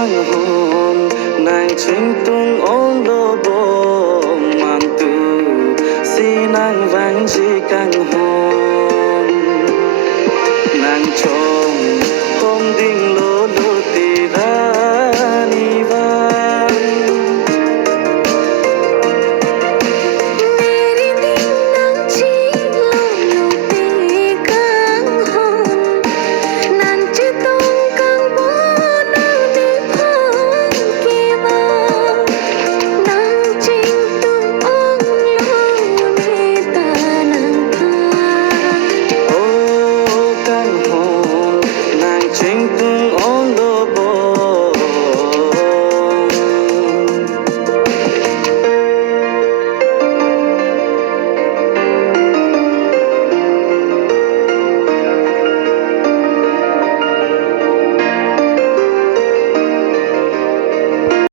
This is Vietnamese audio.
càng hồn nàng chính tung ôn đô bồ mang từ si nàng vang chỉ càng hồn nàng trông hôm đinh